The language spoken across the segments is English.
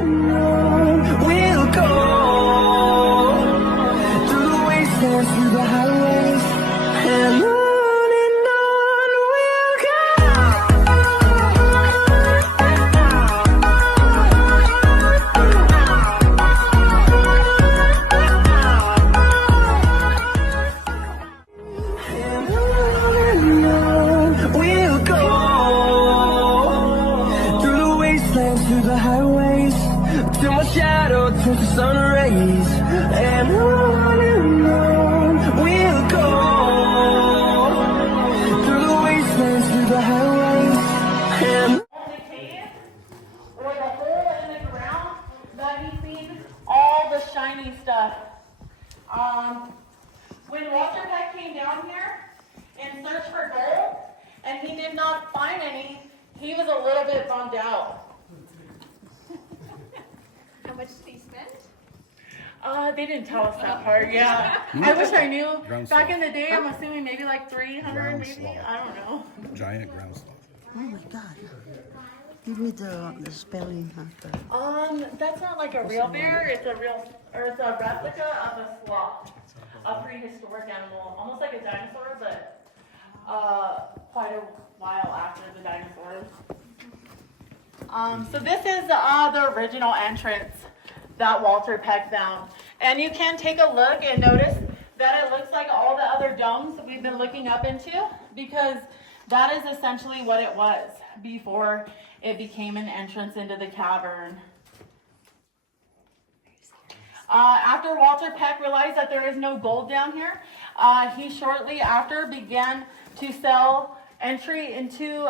on we'll go, through the wastelands, through the highways, and on we'll go. And on we'll go, through the wastelands, through the highways, till my shadow turns to sun rays. And on we'll go, through the wastelands, through the highways, and The cave or the hole in the ground that he sees all the shiny stuff. When Walter Peck came down here and searched for gold and he did not find any, he was a little bit bummed out. How much did he spend? They didn't tell us that part. Yeah, I wish I knew. Back in the day, I'm assuming maybe like 300, maybe. I don't know. Giant ground sloth. Oh my God. Give me the spelling after. That's not like a real bear. It's a replica of a sloth, a prehistoric animal, almost like a dinosaur, but quite a while after the dinosaurs. So this is the original entrance that Walter Peck found, and you can take a look and notice that it looks like all the other domes that we've been looking up into, because that is essentially what it was before it became an entrance into the cavern. After Walter Peck realized that there is no gold down here, he shortly after began to sell entry into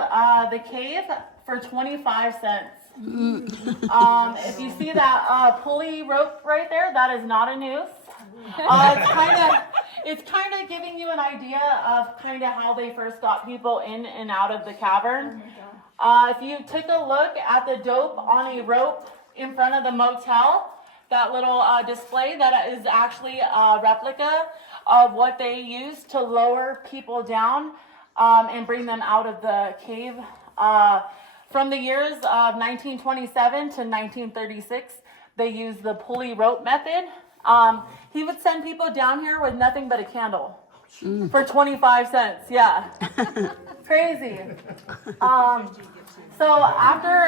the cave for 25 cents. If you see that pulley rope right there, that is not a noose. It's kind of giving you an idea of kind of how they first got people in and out of the cavern. If you take a look at the dope on a rope in front of the motel, that little display, that is actually a replica of what they used to lower people down and bring them out of the cave. From the years of 1927 to 1936, they used the pulley rope method. He would send people down here with nothing but a candle for 25 cents. Yeah, crazy. So after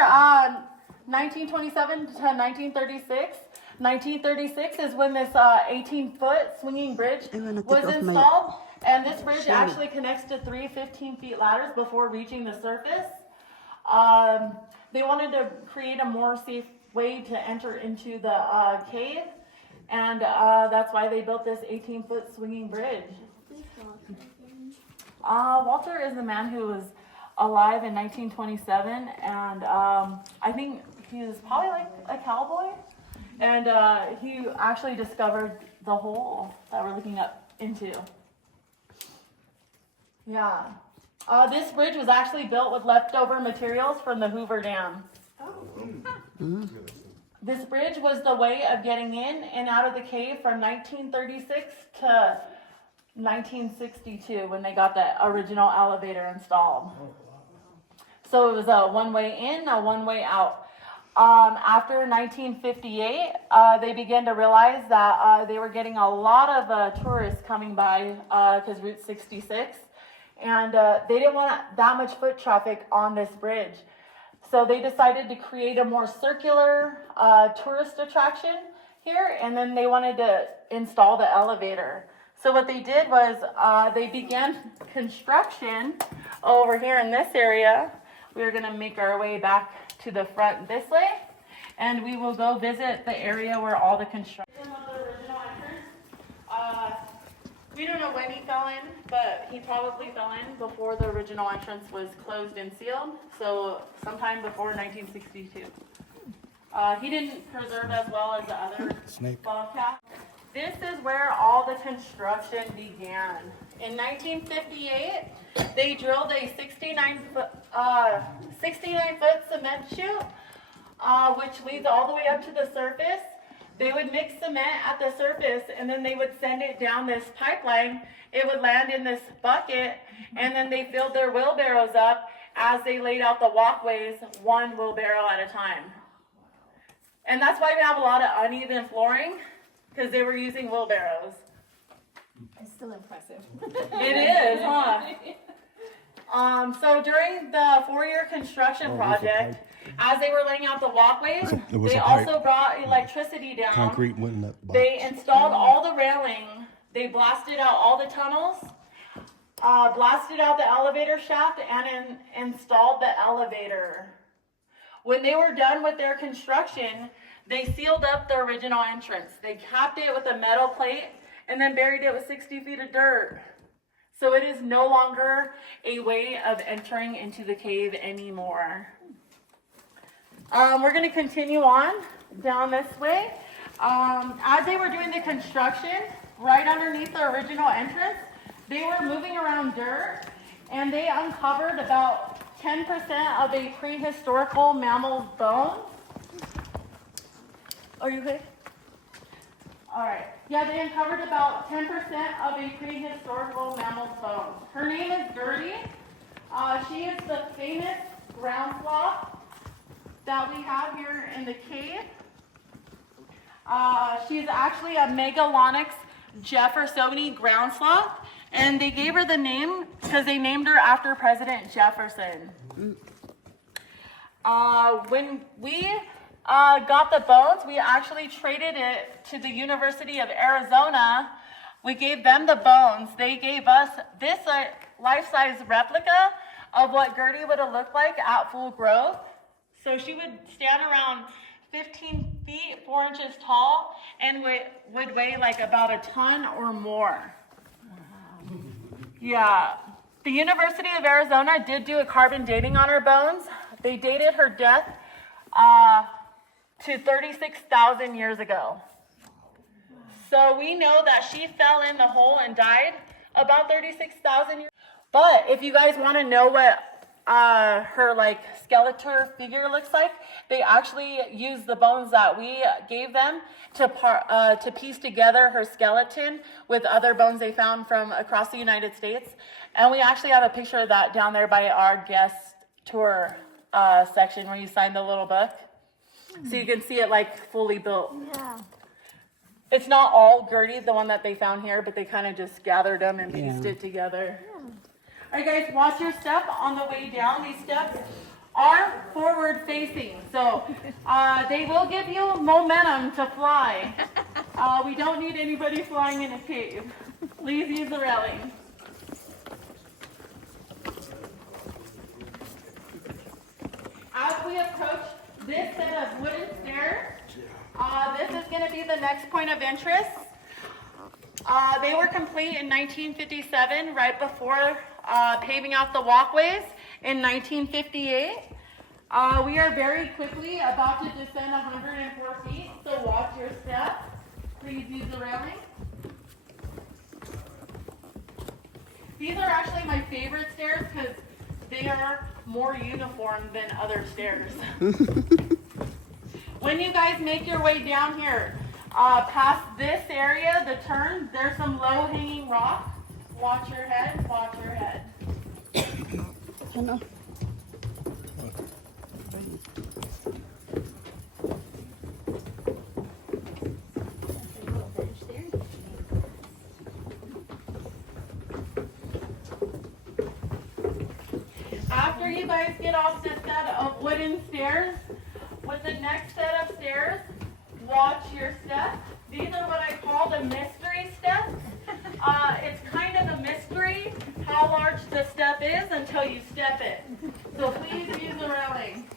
1927 to 1936 is when this 18-foot swinging bridge was installed. And this bridge actually connects to 3 15-foot ladders before reaching the surface. They wanted to create a more safe way to enter into the cave, and that's why they built this 18-foot swinging bridge. Walter is the man who was alive in 1927, and I think he was probably like a cowboy, and he actually discovered the hole that we're looking up into. Yeah. This bridge was actually built with leftover materials from the Hoover Dam. This bridge was the way of getting in and out of the cave from 1936 to 1962 when they got the original elevator installed. So it was a one-way in, a one-way out. After 1958, they began to realize that they were getting a lot of tourists coming by because Route 66. And they didn't want that much foot traffic on this bridge. So they decided to create a more circular tourist attraction here, and then they wanted to install the elevator. So what they did was they began construction over here in this area. We're going to make our way back to the front this way, and we will go visit the area where all the construction of the original entrance. We don't know when he fell in, but he probably fell in before the original entrance was closed and sealed, so sometime before 1962. He didn't preserve as well as the other bobcats. This is where all the construction began. In 1958, they drilled a 69-foot cement chute, which leads all the way up to the surface. They would mix cement at the surface, and then they would send it down this pipeline. It would land in this bucket, and then they filled their wheelbarrows up as they laid out the walkways, one wheelbarrow at a time. And that's why we have a lot of uneven flooring, because they were using wheelbarrows. It's still impressive. It is, huh? So during the 4-year construction project, as they were laying out the walkways, they also brought electricity down. Concrete went in that box. They installed all the railing. They blasted out all the tunnels, blasted out the elevator shaft, and installed the elevator. When they were done with their construction, they sealed up the original entrance. They capped it with a metal plate and then buried it with 60 feet of dirt. So it is no longer a way of entering into the cave anymore. We're going to continue on down this way. As they were doing the construction, right underneath the original entrance, they were moving around dirt, and they uncovered about 10% of a prehistorical mammal's bone. Are you okay? All right. Yeah, they uncovered about 10% of a prehistorical mammal's bone. Her name is Gertie. She is the famous ground sloth that we have here in the cave. She's actually a Megalonyx jeffersoni ground sloth, and they gave her the name because they named her after President Jefferson. When we got the bones, we actually traded it to the University of Arizona. We gave them the bones. They gave us this life-size replica of what Gertie would have looked like at full growth. So she would stand around 15 feet, 4 inches tall, and would weigh like about a ton or more. Wow. Yeah. The University of Arizona did do a carbon dating on her bones. They dated her death to 36,000 years ago. So we know that she fell in the hole and died about 36,000 years. But if you guys want to know what her like skeletal figure looks like, they actually used the bones that we gave them to piece together her skeleton with other bones they found from across the United States. And we actually have a picture of that down there by our guest tour section where you sign the little book. So you can see it like fully built. Yeah. It's not all Gertie, the one that they found here, but they kind of just gathered them and pieced it together. All right, guys, watch your step on the way down. These steps are forward facing, so they will give you momentum to fly. We don't need anybody flying in a cave. Please use the railing. As we approach this set of wooden stairs, this is going to be the next point of interest. They were complete in 1957, right before paving out the walkways in 1958. We are very quickly about to descend 104 feet, so watch your step. Please use the railing. These are actually my favorite stairs because they are more uniform than other stairs. When you guys make your way down here, past this area, the turn, there's some low-hanging rock. Watch your head, watch your head. Hello. After you guys get off this set of wooden stairs, with the next set of stairs, watch your step. These are what I call the mystery steps. It's kind of a mystery how large the step is until you step it. So please use the railing.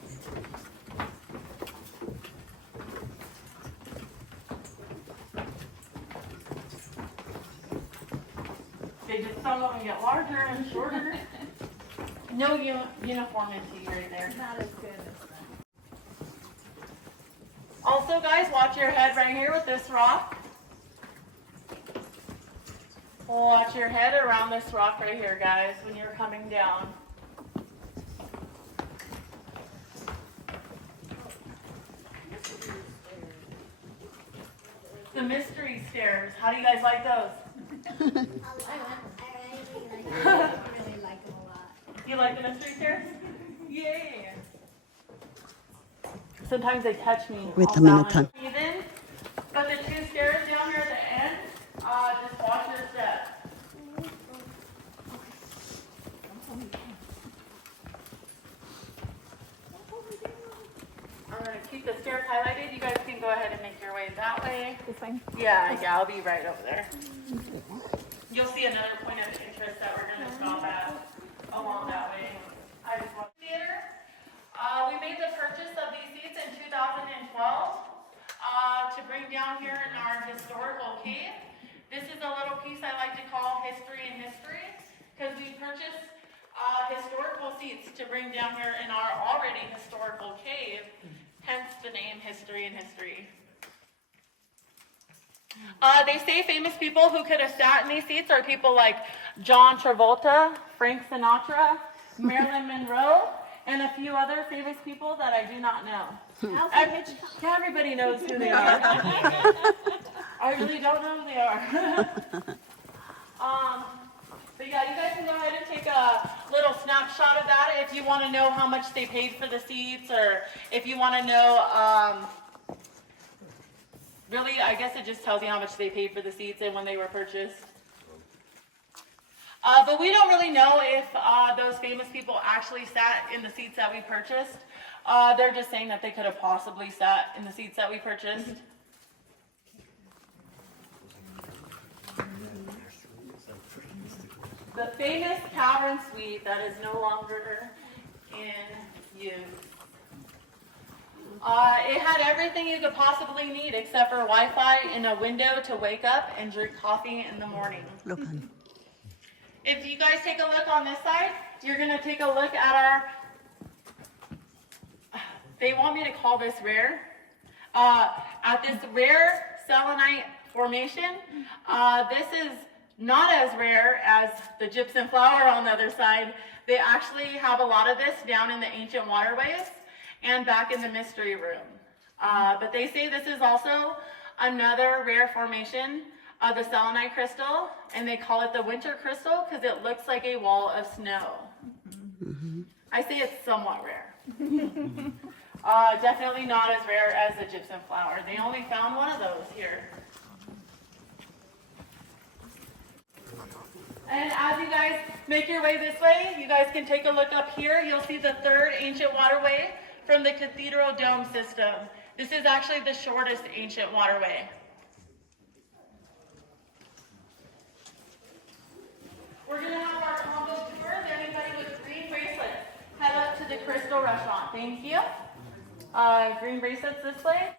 Some of them get larger and shorter. No uniformity right there. Not as good as that. Also, guys, watch your head right here with this rock. Watch your head around this rock right here, guys, when you're coming down. The mystery stairs. How do you guys like those? I really like them a lot. You like the mystery stairs? Yeah. Sometimes they catch me. Wait off a minute, balance. hon. Even, but the two stairs down here at the end, just watch your step. I'm gonna keep the stairs highlighted. You guys can go ahead and make your way that way. This way. Yeah, I'll be right over there. You'll see another point of interest that we're gonna stop at along that way. I just want theater. We made the purchase of these seats in 2012 to bring down here in our historical cave. This is a little piece I like to call history and mystery because we purchased historical seats to bring down here in our already historical cave, hence the name History and History. They say famous people who could have sat in these seats are people like John Travolta, Frank Sinatra, Marilyn Monroe, and a few other famous people that I do not know. Everybody knows who they are. I really don't know who they are. But yeah, you guys can go ahead and take a little snapshot of that if you want to know how much they paid for the seats, or if you want to know, really, I guess it just tells you how much they paid for the seats and when they were purchased. But we don't really know if those famous people actually sat in the seats that we purchased. They're just saying that they could have possibly sat in the seats that we purchased. The famous Caverns suite that is no longer in use. It had everything you could possibly need except for Wi-Fi and a window to wake up and drink coffee in the morning. Look, hon. If you guys take a look on this side, you're going to take a look at our, they want me to call this rare, at this rare selenite formation. This is not as rare as the gypsum flower on the other side. They actually have a lot of this down in the ancient waterways and back in the mystery room. But they say this is also another rare formation of the selenite crystal, and they call it the winter crystal because it looks like a wall of snow. I say it's somewhat rare. Definitely not as rare as the gypsum flower. They only found one of those here. And as you guys make your way this way, you guys can take a look up here. You'll see the third ancient waterway from the cathedral dome system. This is actually the shortest ancient waterway. We're going to have our combo tours. Anybody with green bracelets, head up to the Crystal Restaurant. Thank you. Green bracelets this way.